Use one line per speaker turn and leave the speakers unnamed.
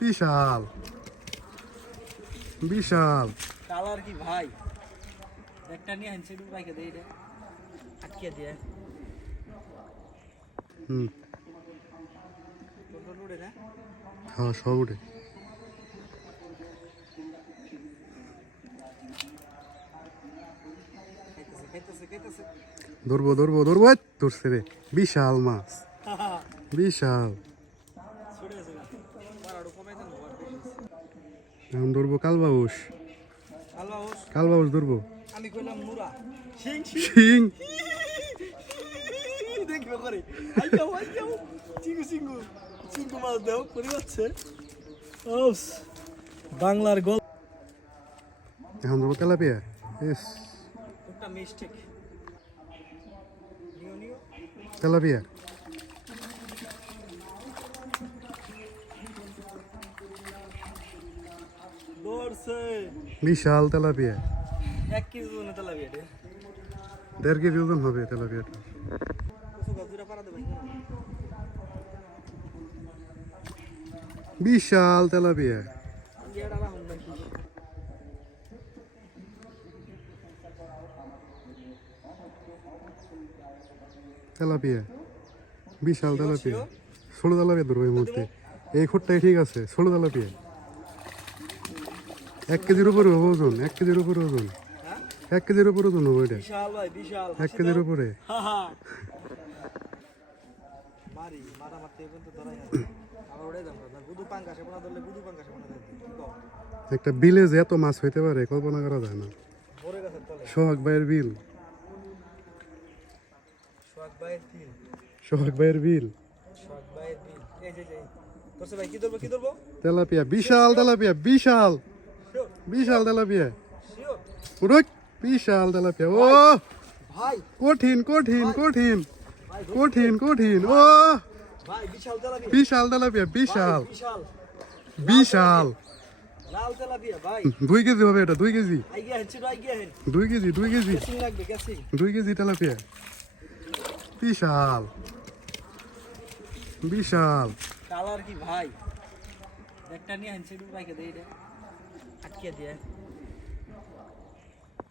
বিশাল। বিশাল।
কালার কি ভাই? একটা নিয়ে হ্যান্ড সেট রাখে দে। এটা আটকে দিয়ে।
হুম। হ্যাঁ সব উঠে। ধরবো ধরবো ধরবো ধরছে রে বিশাল মাছ। বিশাল। এখন ধরবো কালবাউস। কালবাউস? ধরবো।
আমি কইলাম মুরা শিং শিং।
শিং।
দেখবে করে আই যাও চিঙ্গু চিঙ্গু চিঙ্গু মাছ দাও করে যাচ্ছে। বাংলার গল
এখন ধরবো তেলাপিয়া। এস
একটা মিস্টেক
তেলাপিয়া। বিশাল তেলাপিয়া।
এক কেজি ওজনে তেলাবি
দেড় কেজি ওজন হবে তেলাপিয়াটা বিশাল তেলাপিয়া। তেলাপিয়া। বিশাল তেলাপিয়া। ষোলো তেলাপিয়া ধরবো এই মুহূর্তে। এই খুঁটটাই ঠিক আছে ষোলো তেলাপিয়া। এক কেজির উপরে হবে ওজন এক কেজির উপরে ওজন। এক কেজির উপরে ওজন হবে এটা। এক কেজির উপরে। একটা বিলে যে এত মাছ হইতে পারে কল্পনা করা যায় না। সোহাগ ভাইয়ের বিল।
সোহাগ ভাইয়ের
বিল। তেলাপিয়া বিশাল তেলাপিয়া বিশাল। বিশাল তেলাপিয়া। পুরো বিশাল তেলাপিয়া। ও!
ভাই
কঠিন কঠিন কঠিন। কঠিন। কঠিন ও!
বিশাল তেলাপিয়া।
বিশাল বিশাল। দুই কেজি হবে এটা দুই কেজি। দুই কেজি দুই কেজি। দুই কেজি তেলাপিয়া। বিশাল। বিশাল।
কালার কি ভাই? একটা নিয়ে রাখে এটা। আটকে দিয়ে